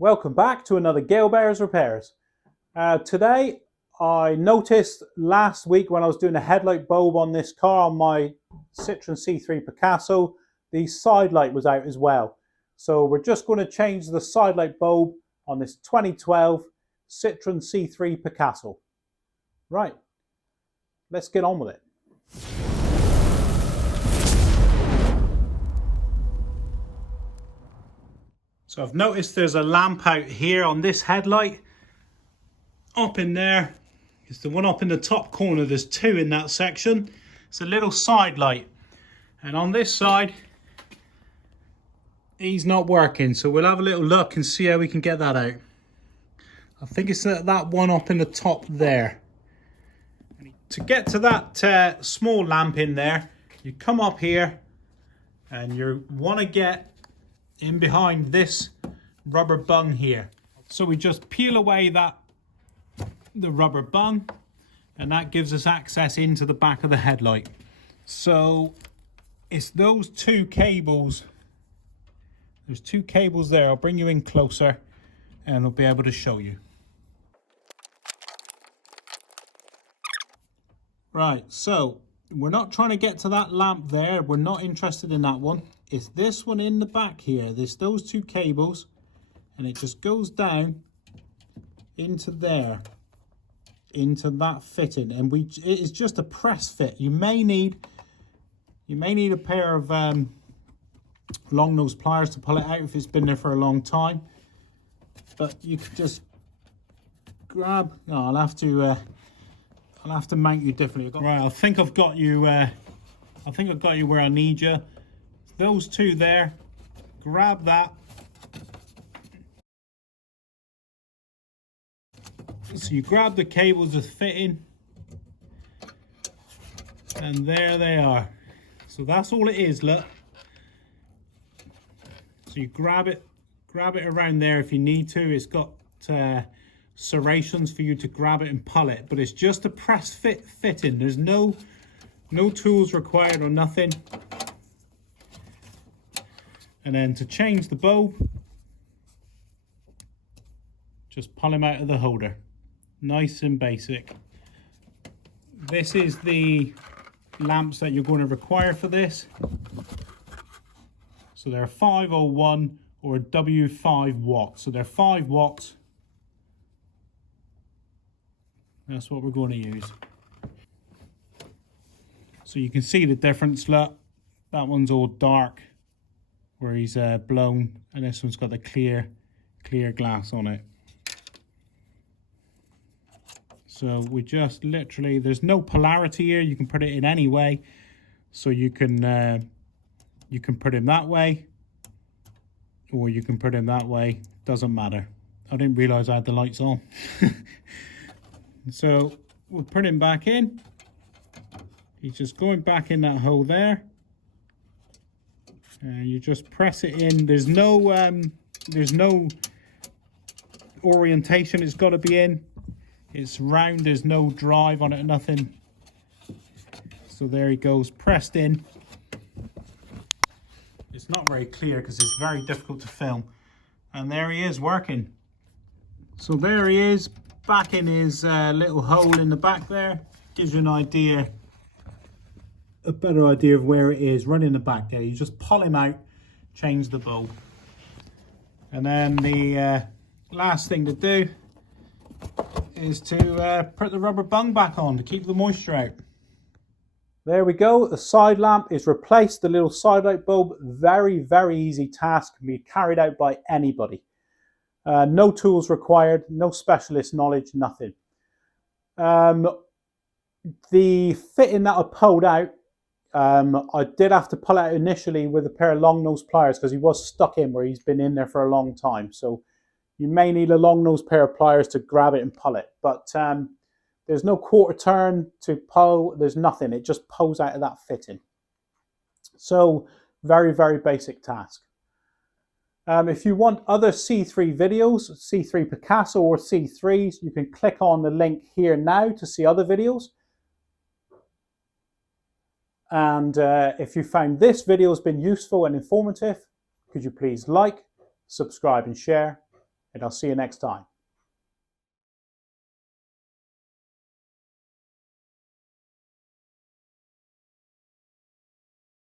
Welcome back to another Gale Bears Repairs. Today I noticed last week when I was doing a headlight bulb on this car on my Citroen C3 Picasso, the side light was out as well. So we're just going to change the side light bulb on this 2012 Citroen C3 Picasso. Right, let's get on with it. So I've noticed there's a lamp out here on this headlight. Up in there, it's the one up in the top corner. There's two in that section. It's a little side light. And on this side, he's not working. So we'll have a little look and see how we can get that out. I think it's that one up in the top there. To get to that small lamp in there, you come up here and you want to get in behind this rubber bung here. So we just peel away the rubber bung, and that gives us access into the back of the headlight. So it's those two cables. There's two cables there. I'll bring you in closer and I'll be able to show you. Right, so we're not trying to get to that lamp there. We're not interested in that one. It's this one in the back here. There's those two cables, and it just goes down into there, into that fitting. And it is just a press fit. You may need a pair of long nose pliers to pull it out if it's been there for a long time. But you could just grab. No, I'll have to mount you differently. Right, I think I've got you. I think I've got you where I need you. Those two there, grab that. So you grab the cables of fitting, and there they are. So that's all it is, look. So you grab it around there if you need to. It's got serrations for you to grab it and pull it, but it's just a press fitting. There's no tools required or nothing. And then to change the bulb, just pull him out of the holder. Nice and basic. This is the lamps that you're going to require for this. So they're 501 or a W5 watt. So they're 5 watts. That's what we're going to use. So you can see the difference. Look, that one's all dark where he's blown, and this one's got the clear glass on it. So we just literally, there's no polarity here. You can put it in any way. So you can put him that way, or you can put him that way. Doesn't matter. I didn't realize I had the lights on. So we'll put him back in. He's just going back in that hole there. And you just press it in. There's no orientation it's got to be in. It's round. There's no drive on it, nothing. So there he goes, pressed in. It's not very clear because it's very difficult to film. And there he is working. So there he is, back in his little hole in the back there. Gives you an idea, a better idea of where it is, right in the back there. You just pull him out, change the bulb. And then the last thing to do is to put the rubber bung back on to keep the moisture out. There we go, the side lamp is replaced, the little side light bulb. Very, very easy task, can be carried out by anybody. No tools required, no specialist knowledge, nothing. The fitting that I pulled out, I did have to pull out initially with a pair of long nose pliers because he was stuck in where he's been in there for a long time. So you may need a long nose pair of pliers to grab it and pull it. But there's no quarter turn to pull, there's nothing. It just pulls out of that fitting. So very, very basic task. If you want other C3 videos, C3 Picasso or C3s, you can click on the link here now to see other videos. And if you found this video has been useful and informative, could you please like, subscribe and share. and I'll see you next time.